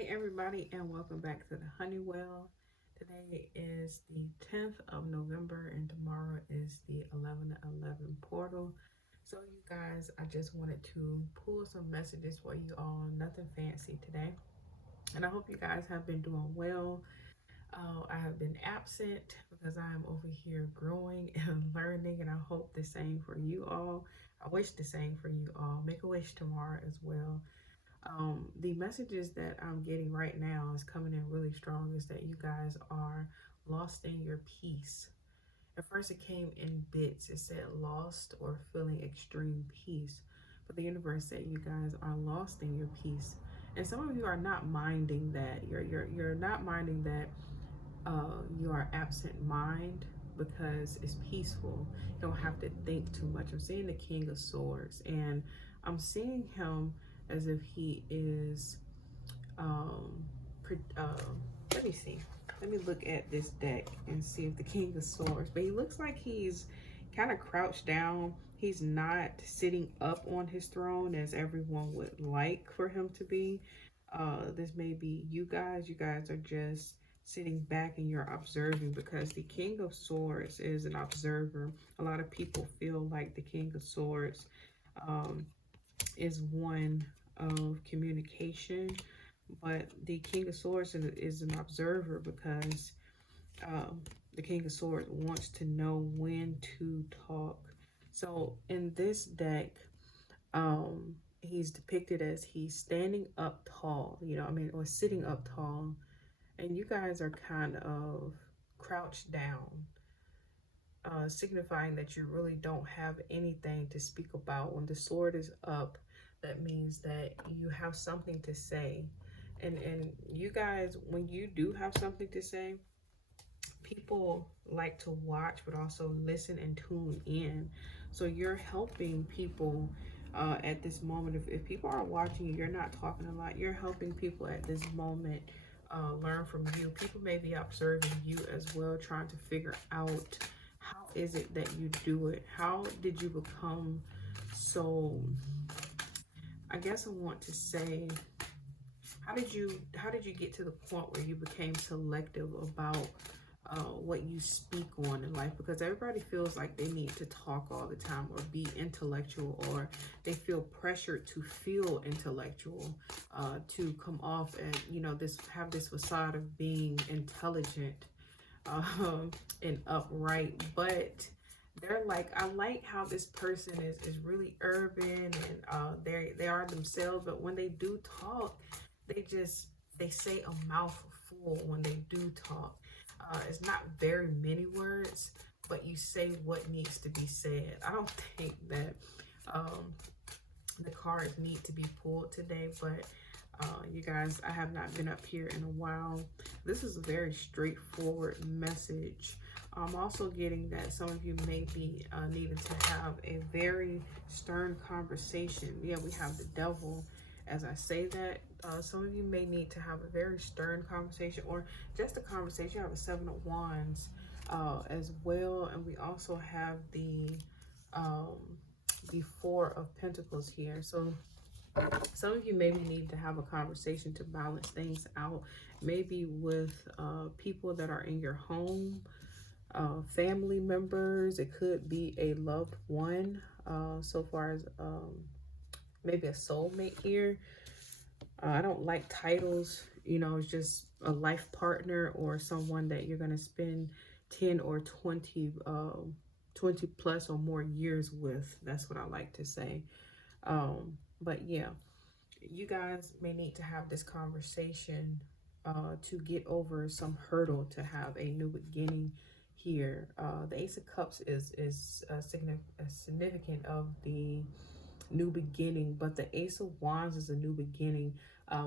Hey everybody, and welcome back to the Honeywell. Today is the 10th of November and tomorrow is the 11/11 portal. So you guys, I just wanted to pull some messages for you all. Nothing fancy today. And I hope you guys have been doing well. I have been absent because I am over here growing and learning, and I hope the same for you all. I wish the same for you all. Make a wish tomorrow as well. The messages that I'm getting right now is coming in really strong is that you guys are lost in your peace. At first, it came in bits. It said lost or feeling extreme peace. But the universe said you guys are lost in your peace. And some of you are not minding that. You're not minding that you are absent mind because it's peaceful. You don't have to think too much. I'm seeing the King of Swords, and I'm seeing him as if he is um let me see, let me look at this deck and see if the King of Swords, but he looks like he's kind of crouched down. He's not sitting up on his throne as everyone would like for him to be. This may be you guys are just sitting back and you're observing, because the King of Swords is an observer. A lot of people feel like the King of Swords um, is one of communication, but the King of Swords is an observer because the King of Swords wants to know when to talk. So in this deck, he's depicted as he's standing up tall, or sitting up tall, and you guys are kind of crouched down, signifying that you really don't have anything to speak about. When the sword is up, that means that you have something to say. And you guys, when you do have something to say, people like to watch but also listen and tune in. So you're helping people at this moment. If people are watching you, you're not talking a lot, you're helping people at this moment learn from you. People may be observing you as well, trying to figure out how is it that you do it. How did you become so, I guess I want to say, how did you get to the point where you became selective about what you speak on in life? Because everybody feels like they need to talk all the time or be intellectual, or they feel pressured to feel intellectual, to come off and have this facade of being intelligent and upright. But they're like, I like how this person is really urban, and they are themselves, but when they do talk, they say a mouthful when they do talk. It's not very many words, but you say what needs to be said. I don't think that the cards need to be pulled today, but you guys, I have not been up here in a while. This is a very straightforward message. I'm also getting that some of you may be needing to have a very stern conversation. Yeah, we have the devil. As I say that, some of you may need to have a very stern conversation, or just a conversation. You have a Seven of Wands as well, and we also have the Four of Pentacles here. So some of you maybe need to have a conversation to balance things out, maybe with people that are in your home, family members. It could be a loved one, so far as maybe a soulmate here. I don't like titles, it's just a life partner or someone that you're going to spend 10 or 20 plus or more years with. That's what I like to say. But yeah, you guys may need to have this conversation to get over some hurdle, to have a new beginning here. The Ace of Cups is significant of the new beginning, but the Ace of Wands is a new beginning,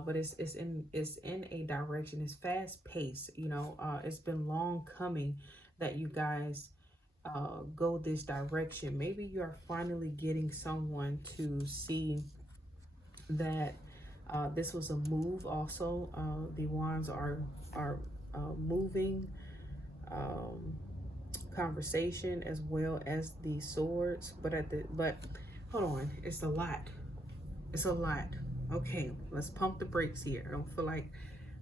but it's in a direction. It's fast paced. It's been long coming that you guys go this direction. Maybe you are finally getting someone to see that this was a move. Also, the wands are moving conversation as well as the swords. But hold on, it's a lot. It's a lot. Okay, let's pump the brakes here. I don't feel like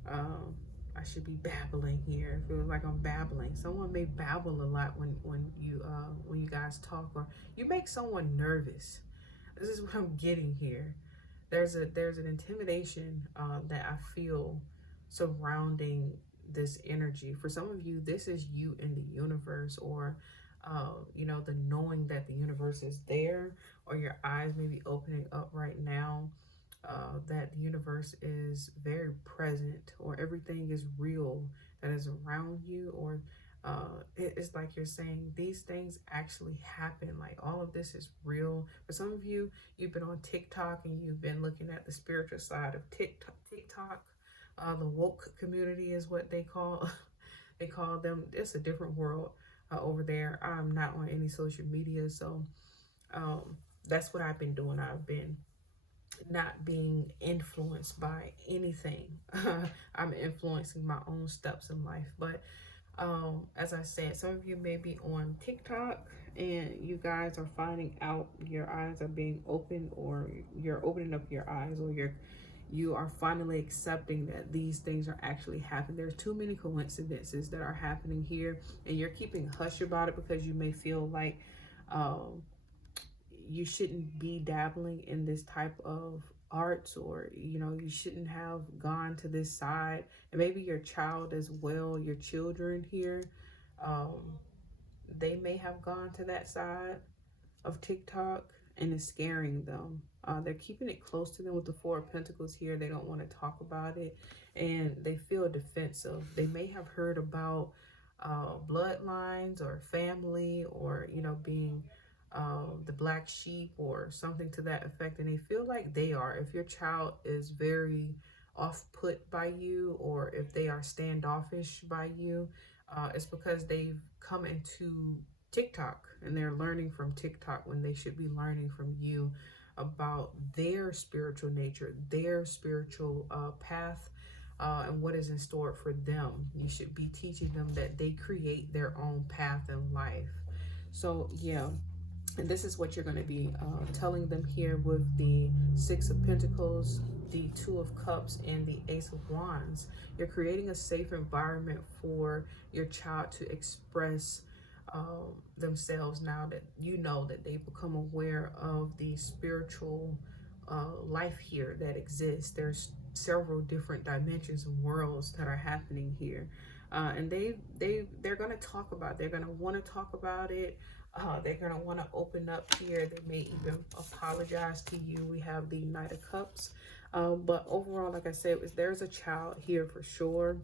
I should be babbling here. It feels like I'm babbling. Someone may babble a lot when you guys talk, or you make someone nervous. This is what I'm getting here. There's an intimidation that I feel surrounding this energy. For some of you, this is you in the universe, or you know, the knowing that the universe is there, or your eyes may be opening up right now, that the universe is very present, or everything is real that is around you, or it's like you're saying these things actually happen. Like all of this is real. For some of you, you've been on TikTok and you've been looking at the spiritual side of TikTok. The woke community is what they call they call them. It's a different world over there. I'm not on any social media, so that's what I've been doing. I've been not being influenced by anything. I'm influencing my own steps in life. But as I said, some of you may be on TikTok and you guys are finding out your eyes are being opened, or you're opening up your eyes, or you are finally accepting that these things are actually happening. There's too many coincidences that are happening here, and you're keeping hush about it because you may feel like you shouldn't be dabbling in this type of arts, or you know, you shouldn't have gone to this side. And maybe your child as well, your children here, they may have gone to that side of TikTok, and it's scaring them. They're keeping it close to them with the Four of Pentacles here. They don't want to talk about it, and they feel defensive. They may have heard about bloodlines or family, or you know, being the black sheep or something to that effect, and they feel like they are. If your child is very off-put by you, or if they are standoffish by you, it's because they've come into TikTok and they're learning from TikTok when they should be learning from you about their spiritual nature, their spiritual path, and what is in store for them. You should be teaching them that they create their own path in life. So yeah, and this is what you're going to be telling them here with the Six of Pentacles, the Two of Cups, and the Ace of Wands. You're creating a safe environment for your child to express themselves now that you know that they've become aware of the spiritual life here that exists. There's several different dimensions and worlds that are happening here, and they're going to talk about it. They're going to want to talk about it. They're going to want to open up here. They may even apologize to you. We have the Knight of Cups. But overall, like I said, there's a child here for sure.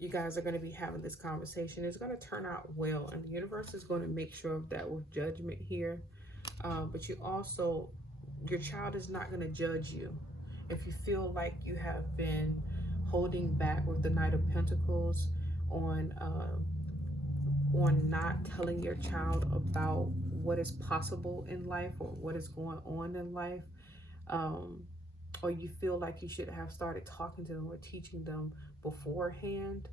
You guys are going to be having this conversation. It's going to turn out well, and the universe is going to make sure of that with judgment here. But you also, your child is not going to judge you. If you feel like you have been holding back with the Knight of Pentacles on not telling your child about what is possible in life, or what is going on in life, or you feel like you should have started talking to them or teaching them beforehand,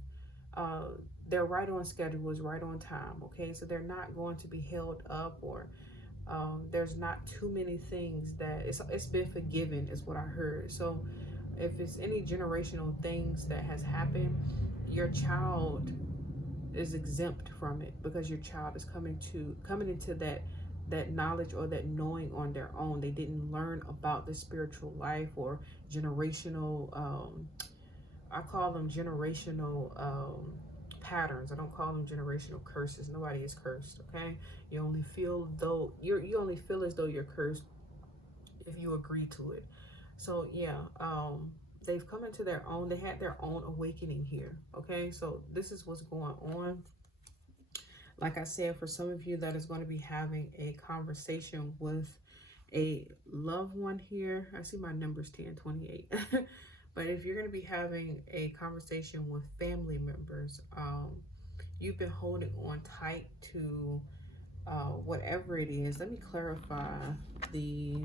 they're right on schedule, is right on time. Okay, so they're not going to be held up, or there's not too many things that it's been forgiven, is what I heard. So if it's any generational things that has happened, your child is exempt from it, because your child is coming into that knowledge or that knowing on their own. They didn't learn about the spiritual life or generational I call them generational patterns. I don't call them generational curses. Nobody is cursed, okay? You only feel you only feel as though you're cursed if you agree to it. So yeah, they've come into their own. They had their own awakening here, okay? So this is what's going on. Like I said, for some of you that is going to be having a conversation with a loved one here, I see my numbers 10, 28. But if you're going to be having a conversation with family members, you've been holding on tight to whatever it is. Let me clarify the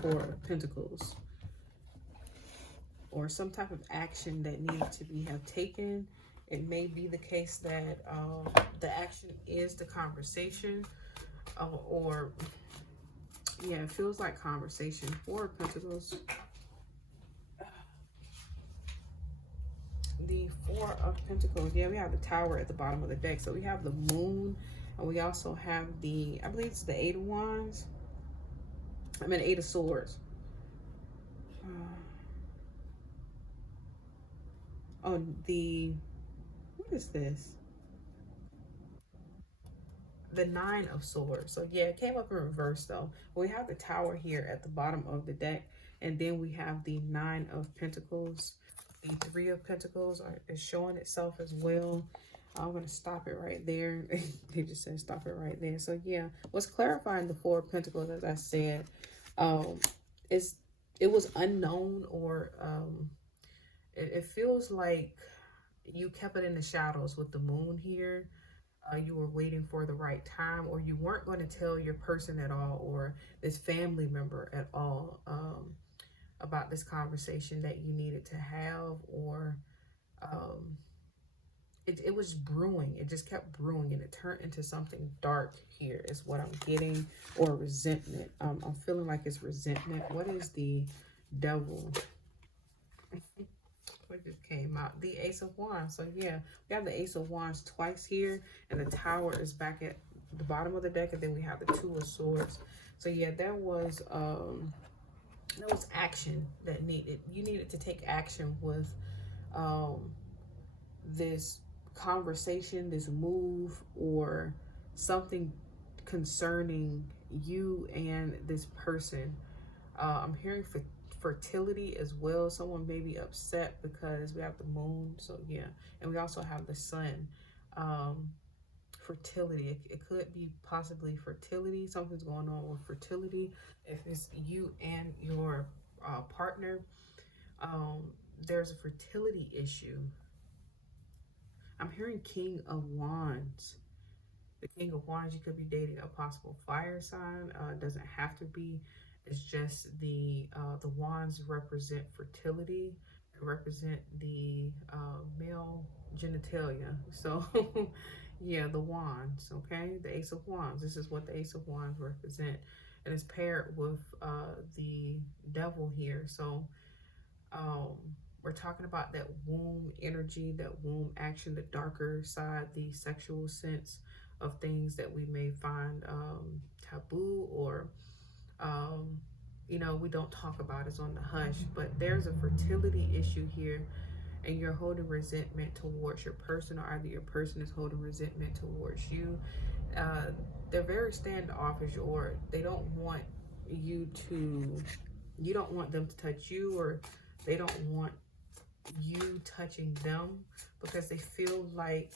Four of Pentacles, or some type of action that needed to have taken. It may be the case that the action is the conversation, or Yeah, it feels like conversation. Four of Pentacles. The Four of Pentacles. Yeah, we have the Tower at the bottom of the deck. So we have the Moon, and we also have the, I believe it's the Eight of Wands. I mean, Eight of Swords. Oh, what is this? The Nine of Swords. So yeah, it came up in reverse though. We have the Tower here at the bottom of the deck, and then we have the Nine of Pentacles. The Three of Pentacles is showing itself as well. I'm going to stop it right there. They just said stop it right there. So yeah, what's clarifying the Four of Pentacles, as I said, is it was unknown, or it feels like you kept it in the shadows with the Moon here. You were waiting for the right time, or you weren't going to tell your person at all, or this family member at all, about this conversation that you needed to have, or it was brewing. It just kept brewing, and it turned into something dark here is what I'm getting, or resentment. I'm feeling like it's resentment. What is the Devil? What just came out? The Ace of Wands. So yeah, we have the Ace of Wands twice here, and the Tower is back at the bottom of the deck, and then we have the Two of Swords. So yeah, there was action that you needed to take action with this conversation, this move, or something concerning you and this person. I'm hearing fertility as well. Someone may be upset because we have the Moon. So yeah, and we also have the Sun. Fertility. It could be possibly fertility. Something's going on with fertility. If it's you and your partner, there's a fertility issue. I'm hearing King of Wands. The King of Wands, you could be dating a possible fire sign. Doesn't have to be. It's just the wands represent fertility. They represent the male genitalia. So yeah, the wands. Okay, the Ace of Wands. This is what the Ace of Wands represent, and it's paired with the Devil here. So we're talking about that womb energy, that womb action, the darker side, the sexual sense of things that we may find taboo, or you know, we don't talk about. It's on the hush. But there's a fertility issue here, and you're holding resentment towards your person, or either your person is holding resentment towards you. They're very standoffish, or they don't want you don't want them to touch you, or they don't want you touching them, because they feel like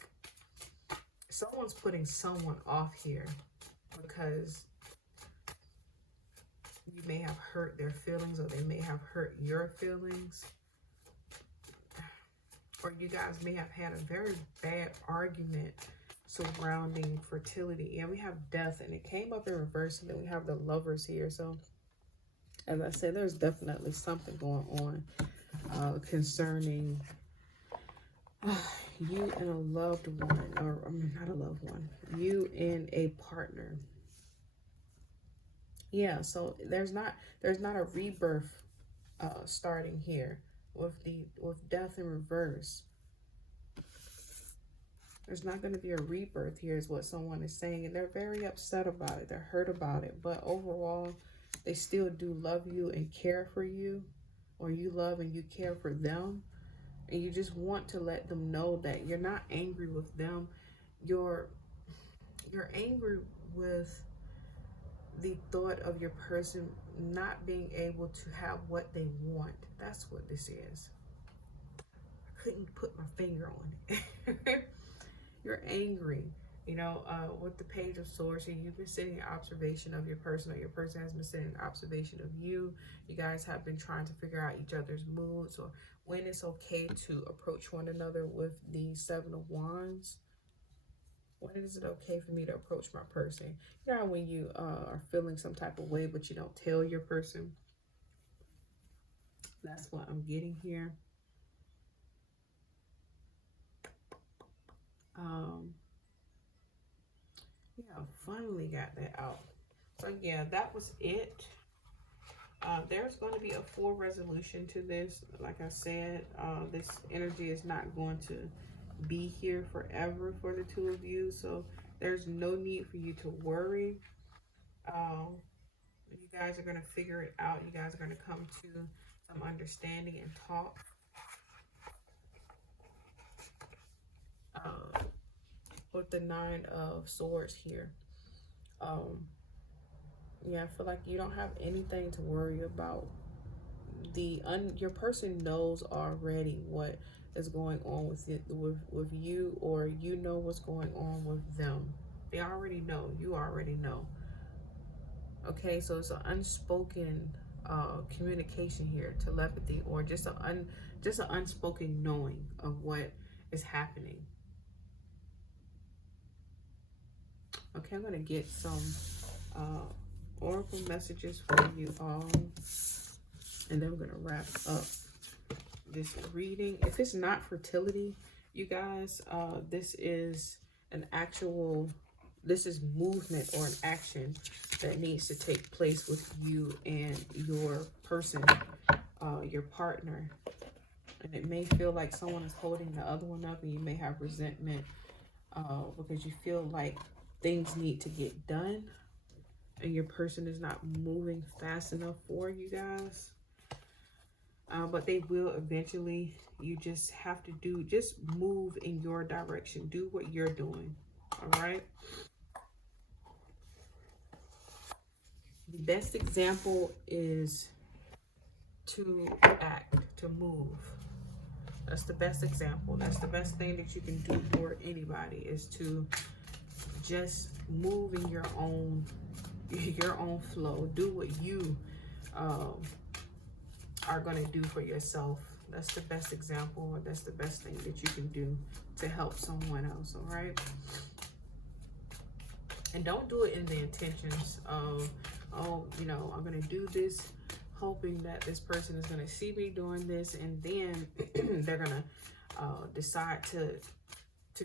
someone's putting someone off here, because you may have hurt their feelings, or they may have hurt your feelings, or you guys may have had a very bad argument surrounding fertility. And we have Death, and it came up in reverse, and then we have the Lovers here. So as I said, there's definitely something going on concerning you and a loved one, or I mean, not a loved one, you and a partner. Yeah, so there's not a rebirth starting here with Death in reverse. There's not going to be a rebirth here, is what someone is saying, and they're very upset about it. They're hurt about it, but overall, they still do love you and care for you, or you love and you care for them, and you just want to let them know that you're not angry with them. You're angry with the thought of your person not being able to have what they want. That's what this is. I couldn't put my finger on it. You're angry, you know, with the Page of Swords here. You've been sitting in observation of your person, or your person has been sitting in observation of you. You guys have been trying to figure out each other's moods, or when it's okay to approach one another with the Seven of Wands. When is it okay for me to approach my person? You know, when you are feeling some type of way, but you don't tell your person. That's what I'm getting here. Yeah, finally got that out. So yeah, that was it. There's going to be a full resolution to this. Like I said, this energy is not going to be here forever for the two of you. So there's no need for you to worry. You guys are going to figure it out. You guys are going to come to some understanding and talk. With the Nine of Swords here. Yeah, I feel like you don't have anything to worry about. Your person knows already what is going on with you, or you know what's going on with them. They already know. You already know. Okay, so it's an unspoken communication here, telepathy, or just an unspoken knowing of what is happening. Okay, I'm gonna get some oracle messages for you all, and then we're gonna wrap up this reading. If it's not fertility, you guys, this is movement or an action that needs to take place with you and your person, your partner. And it may feel like someone is holding the other one up, and you may have resentment because you feel like things need to get done and your person is not moving fast enough for you guys. But they will eventually. You just have to just move in your direction. Do what you're doing. All right. The best example is to act, to move. That's the best example. That's the best thing that you can do for anybody, is to just move in your own flow. Do what you are going to do for yourself. That's the best example. That's the best thing that you can do to help someone else. All right. And don't do it in the intentions of, oh, you know, I'm going to do this hoping that this person is going to see me doing this, and then they're going to decide to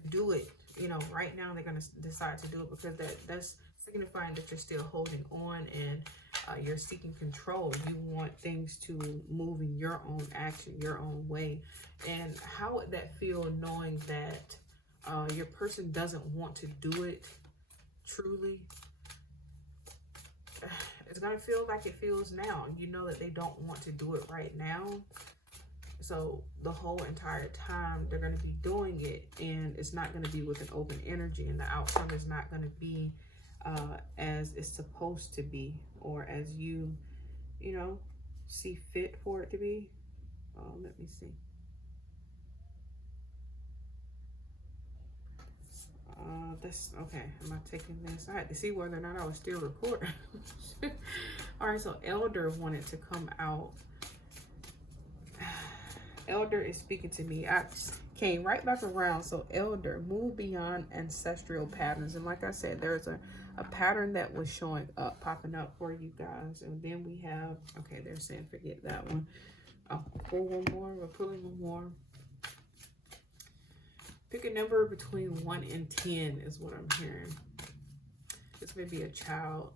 do it. You know, right now they're going to decide to do it, because that's signifying that you're still holding on, and you're seeking control. You want things to move in your own action, your own way. And how would that feel, knowing that your person doesn't want to do it truly? It's going to feel like it feels now. You know that they don't want to do it right now. So the whole entire time they're going to be doing it, and it's not going to be with an open energy, and the outcome is not going to be as it's supposed to be, or as you know, see fit for it to be. Let me see. That's okay. Am I taking this? I had to see whether or not I was still recording. All right, so Elder wanted to come out. Elder is speaking to me. I came right back around. So Elder, move beyond ancestral patterns. And like I said, there's a pattern that was showing up, popping up for you guys. And then we have, okay, they're saying forget that one. I'll pull one more. We're pulling one more. Pick a number between 1 and 10 is what I'm hearing. This may be a child.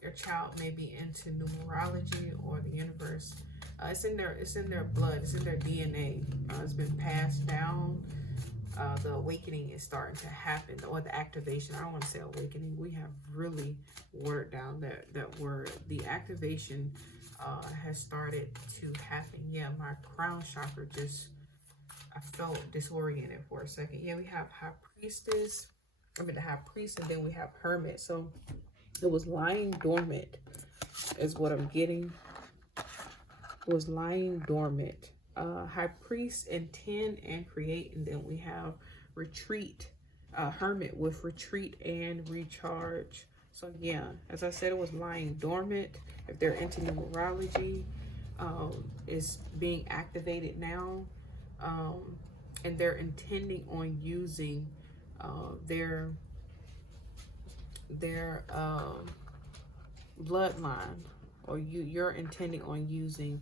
Your child may be into numerology or the universe. It's in their blood. It's in their DNA. It's been passed down. The awakening is starting to happen, or the activation. I don't want to say awakening. We have really watered down that word. The activation has started to happen. Yeah, my crown chakra I felt disoriented for a second. Yeah, we have High Priestess. The High Priest, and then we have Hermit. So it was lying dormant is what I'm getting. It was lying dormant. High Priest and 10 and create, and then we have retreat. Hermit with retreat and recharge. So yeah, as I said, it was lying dormant. If they're into numerology, it's being activated now. And they're intending on using their bloodline, or you're intending on using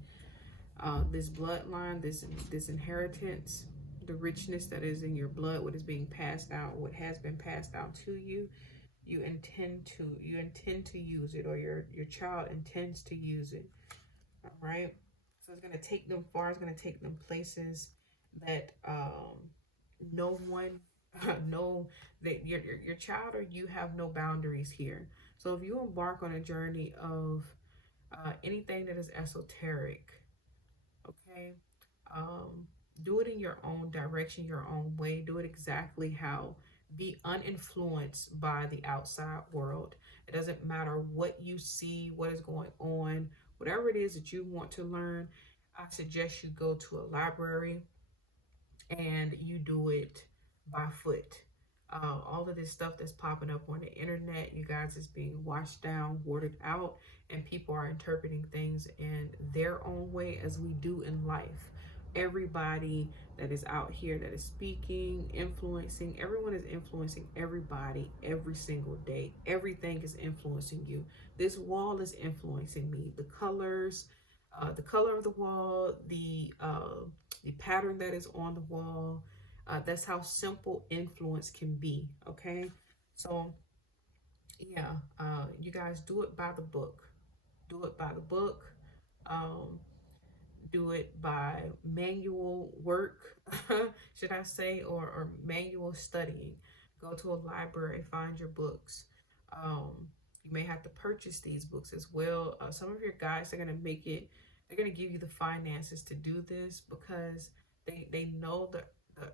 this bloodline, this inheritance, the richness that is in your blood, what is being passed out, what has been passed out to you. you intend to use it, or your child intends to use it. All right. So it's gonna take them far. It's gonna take them places that no one know that your child or you have no boundaries here. So if you embark on a journey of anything that is esoteric, okay, um, do it in your own direction, your own way. Do it exactly how. Be uninfluenced by the outside world. It doesn't matter what you see, what is going on, whatever it is that you want to learn. I suggest you go to a library and you do it by foot. All of this stuff that's popping up on the internet, you guys, is being washed down, watered out, and people are interpreting things in their own way, as we do in life. Everybody that is out here that is speaking, influencing, everyone is influencing everybody every single day. Everything is influencing you. This wall is influencing me. The colors, the color of the wall, the pattern that is on the wall. That's how simple influence can be. Okay, so yeah, you guys, do it by the book. Do it by the book. Um, do it by manual work, should I say, or manual studying. Go to a library, find your books. Um, you may have to purchase these books as well. Some of your guys are going to make it, they're going to give you the finances to do this, because they know the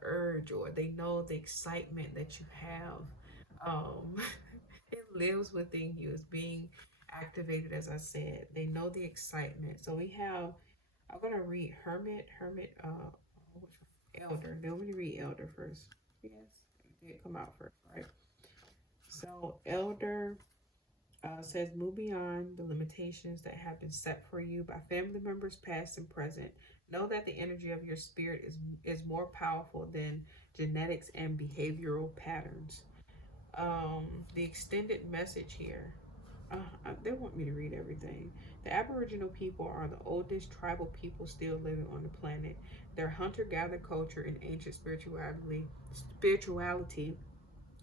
urge, or they know the excitement that you have. Um, it lives within you. It's being activated, as I said. They know the excitement. So we have, I'm gonna read Hermit, which one? Elder. Then we read Elder first. Yes, it did come out first, right? So Elder says, move beyond the limitations that have been set for you by family members, past and present. Know that the energy of your spirit is more powerful than genetics and behavioral patterns. The extended message here. They want me to read everything. The Aboriginal people are the oldest tribal people still living on the planet. Their hunter-gatherer culture and ancient spirituality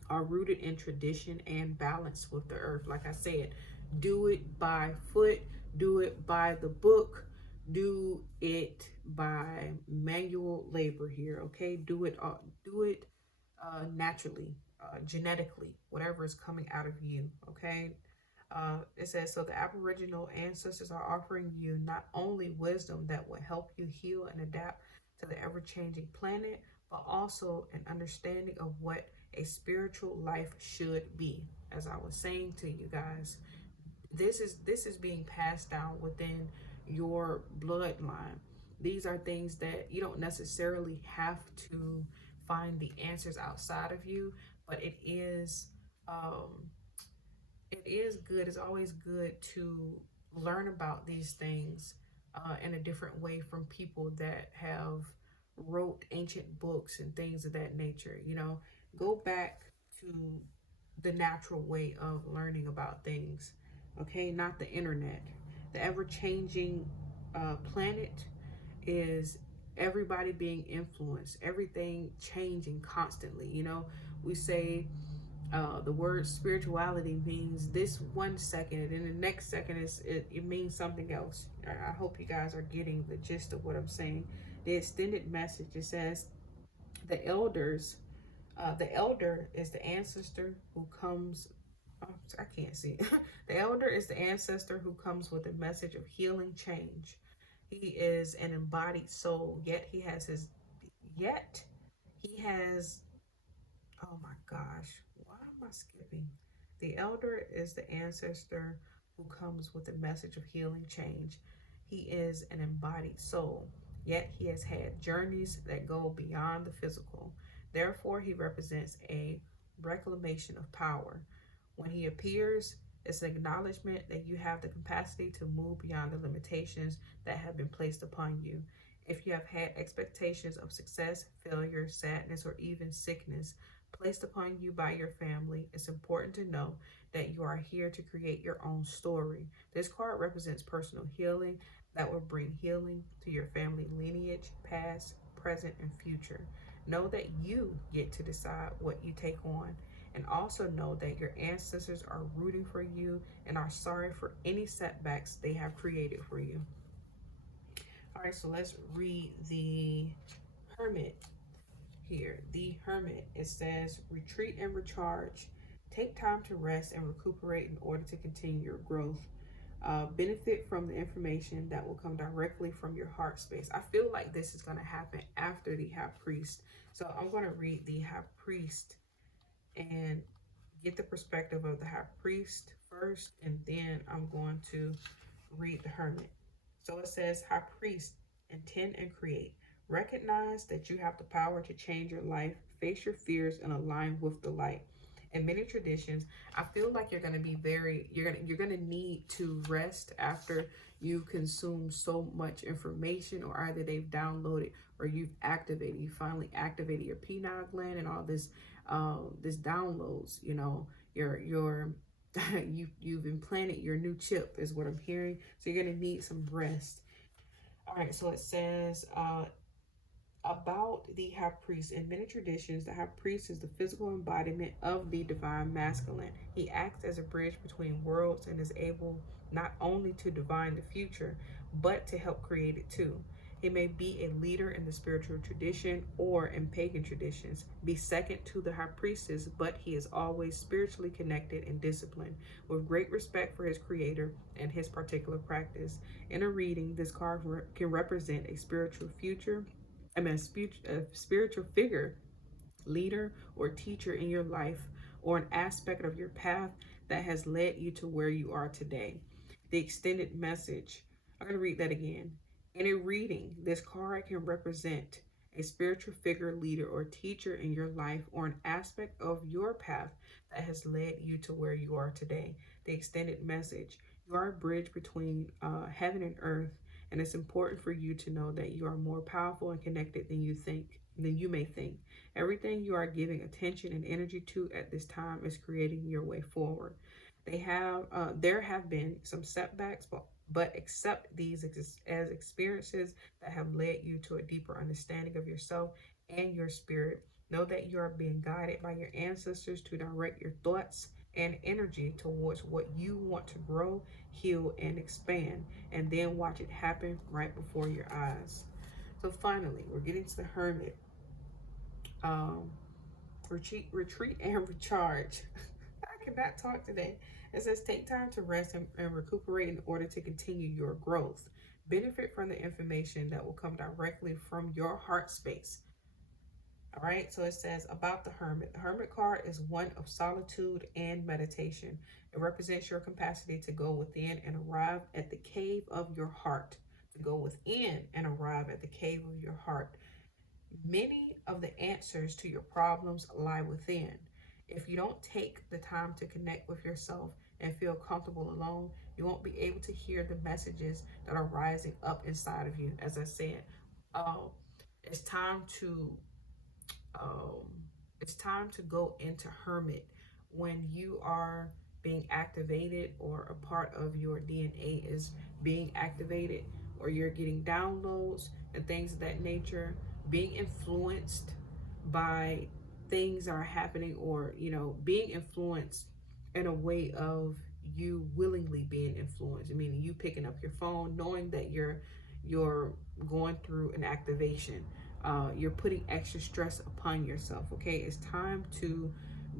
are rooted in tradition and balance with the earth. Like I said, do it by foot, do it by the book, do it by manual labor here. Okay, do it naturally, genetically, whatever is coming out of you. Okay, it says, so the Aboriginal ancestors are offering you not only wisdom that will help you heal and adapt to the ever-changing planet, but also an understanding of what a spiritual life should be. As I was saying to you guys, this is being passed down within your bloodline. These are things that you don't necessarily have to find the answers outside of you, but um, it is good. It's always good to learn about these things in a different way from people that have wrote ancient books and things of that nature. Go back to the natural way of learning about things. Okay, not the internet. The ever-changing planet is everybody being influenced, everything changing constantly. We say the word spirituality means this 1 second, and in the next second it means something else. I hope you guys are getting the gist of what I'm saying. The extended message, it says, the elders, the elder is the ancestor who comes, oh, I can't see. The elder is the ancestor who comes with a message of healing change. He is an embodied soul, yet he has, oh my gosh, why am I skipping? The elder is the ancestor who comes with a message of healing change. He is an embodied soul, yet he has had journeys that go beyond the physical. Therefore, he represents a reclamation of power. When he appears, it's an acknowledgement that you have the capacity to move beyond the limitations that have been placed upon you. If you have had expectations of success, failure, sadness, or even sickness placed upon you by your family, it's important to know that you are here to create your own story. This card represents personal healing that will bring healing to your family lineage, past, present, and future. Know that you get to decide what you take on And also know that your ancestors are rooting for you and are sorry for any setbacks they have created for you. All right, so let's read the Hermit here. The Hermit, it says, retreat and recharge. Take time to rest and recuperate in order to continue your growth. Benefit from the information that will come directly from your heart space. I feel like this is going to happen after the High Priest. So I'm going to read the High Priest and get the perspective of the High Priest first, and then I'm going to read the Hermit. So it says, High Priest, intend and create. Recognize that you have the power to change your life, face your fears, and align with the light. In many traditions, I feel like you're gonna be you're gonna need to rest after you consume so much information, or either they've downloaded or you finally activated your pineal gland and all this this downloads, you know, your you've implanted your new chip is what I'm hearing. So you're gonna need some rest. All right, so it says about the High Priest. In many traditions, the High Priest is the physical embodiment of the divine masculine. He acts as a bridge between worlds and is able not only to divine the future, but to help create it too. He may be a leader in the spiritual tradition or in pagan traditions, be second to the high priestess, but he is always spiritually connected and disciplined, with great respect for his creator and his particular practice. In a reading, this card can represent a spiritual future, a spiritual figure, leader, or teacher in your life, or an aspect of your path that has led you to where you are today. The extended message. I'm going to read that again. In a reading, this card can represent a spiritual figure, leader, or teacher in your life, or an aspect of your path that has led you to where you are today. The extended message. You are a bridge between heaven and earth, and it's important for you to know that you are more powerful and connected than you may think. Everything you are giving attention and energy to at this time is creating your way forward. There have been some setbacks, but accept these as experiences that have led you to a deeper understanding of yourself and your spirit. Know that you are being guided by your ancestors to direct your thoughts and energy towards what you want to grow, heal, and expand, and then watch it happen right before your eyes. So finally, we're getting to the Hermit. Retreat and recharge. I cannot talk today. It says take time to rest and recuperate in order to continue your growth. Benefit from the information that will come directly from your heart space. All right, so it says about the Hermit. The Hermit card is one of solitude and meditation. It represents your capacity to go within and arrive at the cave of your heart. To go within and arrive at the cave of your heart. Many of the answers to your problems lie within. If you don't take the time to connect with yourself and feel comfortable alone, you won't be able to hear the messages that are rising up inside of you. As I said, it's time to um, it's time to go into Hermit when you are being activated, or a part of your DNA is being activated, or you're getting downloads and things of that nature, being influenced by things that are happening, or being influenced in a way of you willingly being influenced. I mean, you picking up your phone knowing that you're going through an activation. You're putting extra stress upon yourself. Okay, it's time to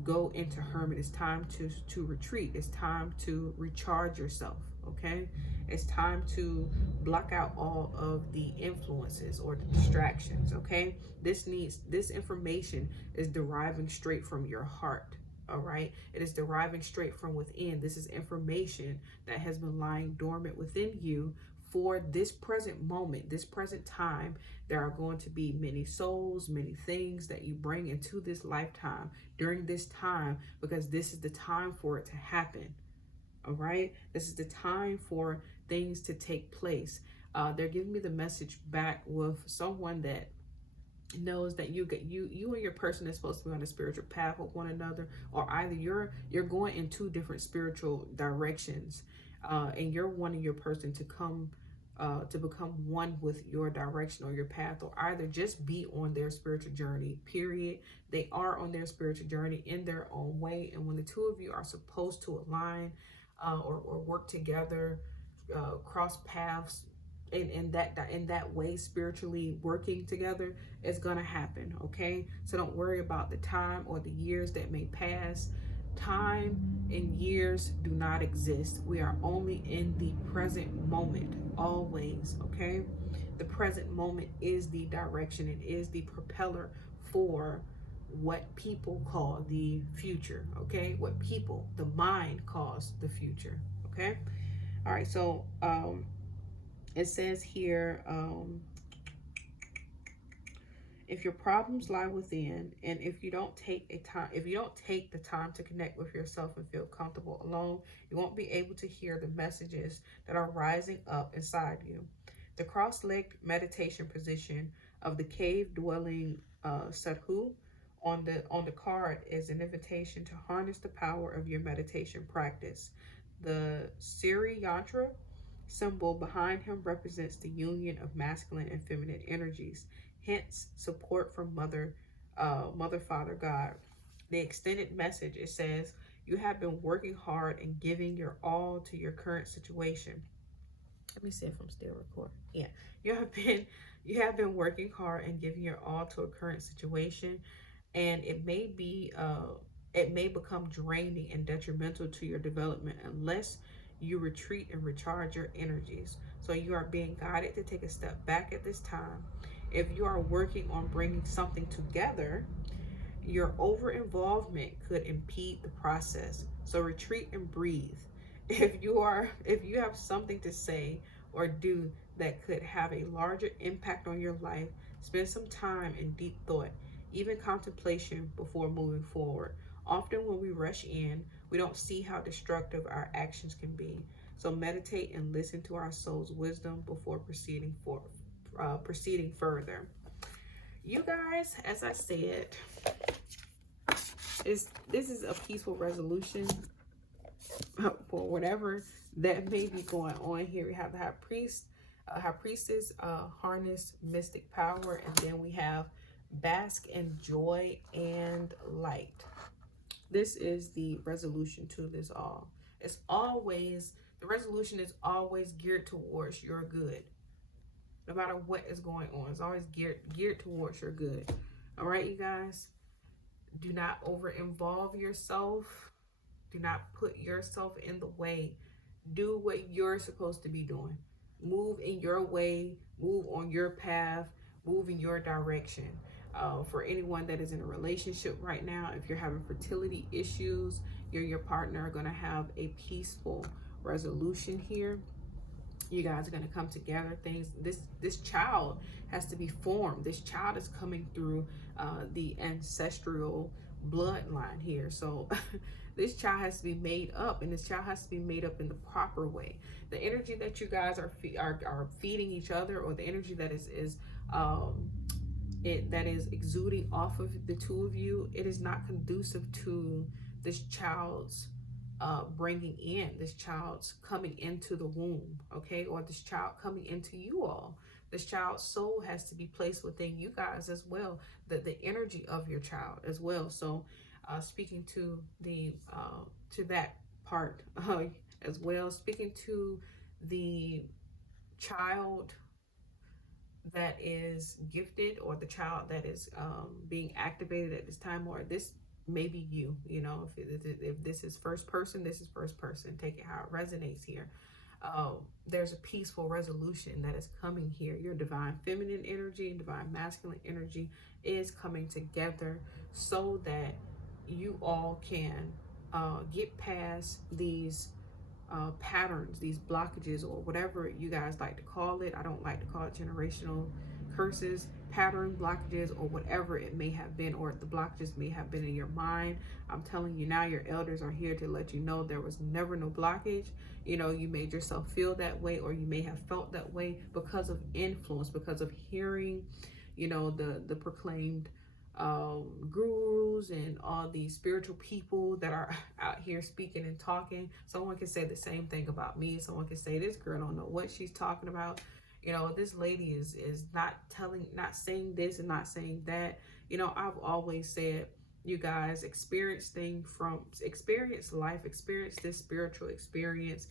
go into Hermit. It's time to retreat. It's time to recharge yourself. Okay, it's time to block out all of the influences or the distractions. Okay, this information is deriving straight from your heart. All right, it is deriving straight from within. This is information that has been lying dormant within you for this present moment, this present time. There are going to be many souls, many things that you bring into this lifetime during this time, because this is the time for it to happen. All right, this is the time for things to take place. They're giving me the message back with someone that knows that you and your person is supposed to be on a spiritual path with one another, or either you're going in two different spiritual directions, and you're wanting your person to come to become one with your direction or your path, or either just be on their spiritual journey, period. They are on their spiritual journey in their own way. And when the two of you are supposed to align or work together, cross paths in that way, spiritually working together, it's gonna happen. Okay, so don't worry about the time or the years that may pass. Time and years do not exist. We are only in the present moment, always. Okay, the present moment is the direction, it is the propeller for what people call the future. Okay, what people, the mind, calls the future. Okay, all right, so it says here, if your problems lie within, and if you don't take the time to connect with yourself and feel comfortable alone, you won't be able to hear the messages that are rising up inside you. The cross-legged meditation position of the cave-dwelling sadhu on the card is an invitation to harness the power of your meditation practice. The Siri yantra symbol behind him represents the union of masculine and feminine energies, hence support from Mother, Father, God. The extended message, it says, you have been working hard and giving your all to your current situation. Let me see if I'm still recording. Yeah, you have been working hard and giving your all to a current situation, and it may become draining and detrimental to your development unless you retreat and recharge your energies. So you are being guided to take a step back at this time. If you are working on bringing something together, your over-involvement could impede the process. So retreat and breathe. If you have something to say or do that could have a larger impact on your life, spend some time in deep thought, even contemplation, before moving forward. Often when we rush in, we don't see how destructive our actions can be. So meditate and listen to our soul's wisdom before proceeding further. You guys, as I said, this is a peaceful resolution for whatever that may be going on here. We have the high priestess, harness mystic power, and then we have bask in joy and light. This is the resolution to this all. The resolution is always geared towards your good. No matter what is going on, it's always geared towards your good. All right, you guys, do not over involve yourself. Do not put yourself in the way. Do what you're supposed to be doing. Move in your way, move on your path, move in your direction. For anyone that is in a relationship right now, if you're having fertility issues, you and your partner are going to have a peaceful resolution here. You guys are going to come together. This child has to be formed. This child is coming through the ancestral bloodline here. So this child has to be made up, and this child has to be made up in the proper way. The energy that you guys are feeding each other, or the energy that is exuding off of the two of you, it is not conducive to this child's bringing in, this child's coming into the womb, okay, or this child coming into you all. This child's soul has to be placed within you guys as well, the energy of your child as well. So speaking to that part as well, speaking to the child that is gifted, or the child that is being activated at this time, or this may be you, if this is first person, this is first person. Take it how it resonates here. There's a peaceful resolution that is coming here. Your divine feminine energy and divine masculine energy is coming together so that you all can get past these patterns, these blockages, or whatever you guys like to call it. I don't like to call it generational curses, pattern blockages, or whatever it may have been, or the blockages may have been in your mind. I'm telling you now, your elders are here to let you know there was never no blockage. You made yourself feel that way, or you may have felt that way because of influence, because of hearing, the proclaimed gurus and all these spiritual people that are out here speaking and talking. Someone can say the same thing about me. Someone can say this girl don't know what she's talking about. You know, this lady is not saying this and not saying that. You know, I've always said, you guys, experience life, experience this spiritual experience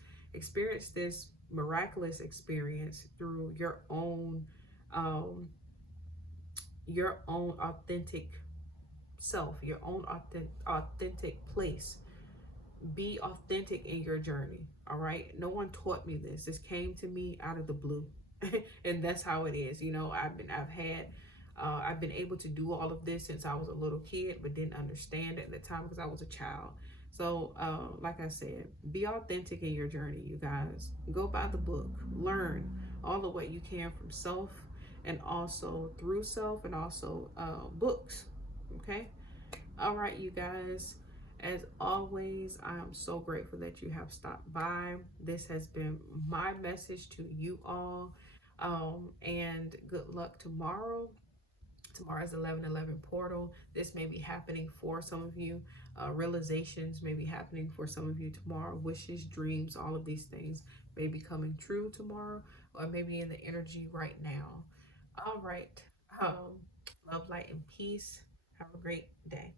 this miraculous experience through your own authentic self, your own authentic place. Be authentic in your journey. All right. No one taught me this. This came to me out of the blue. And that's how it is. You know, I've been able to do all of this since I was a little kid, but didn't understand it at the time because I was a child. So, like I said, be authentic in your journey, you guys. Go by the book, learn all the way you can from self, and also through self, and also books. Okay. All right, you guys. As always, I am so grateful that you have stopped by. This has been my message to you all. And good luck tomorrow. Tomorrow's 11/11 portal. This may be happening for some of you. Realizations may be happening for some of you tomorrow. Wishes, dreams, all of these things may be coming true tomorrow, or maybe in the energy right now. All right. Love, light, and peace. Have a great day.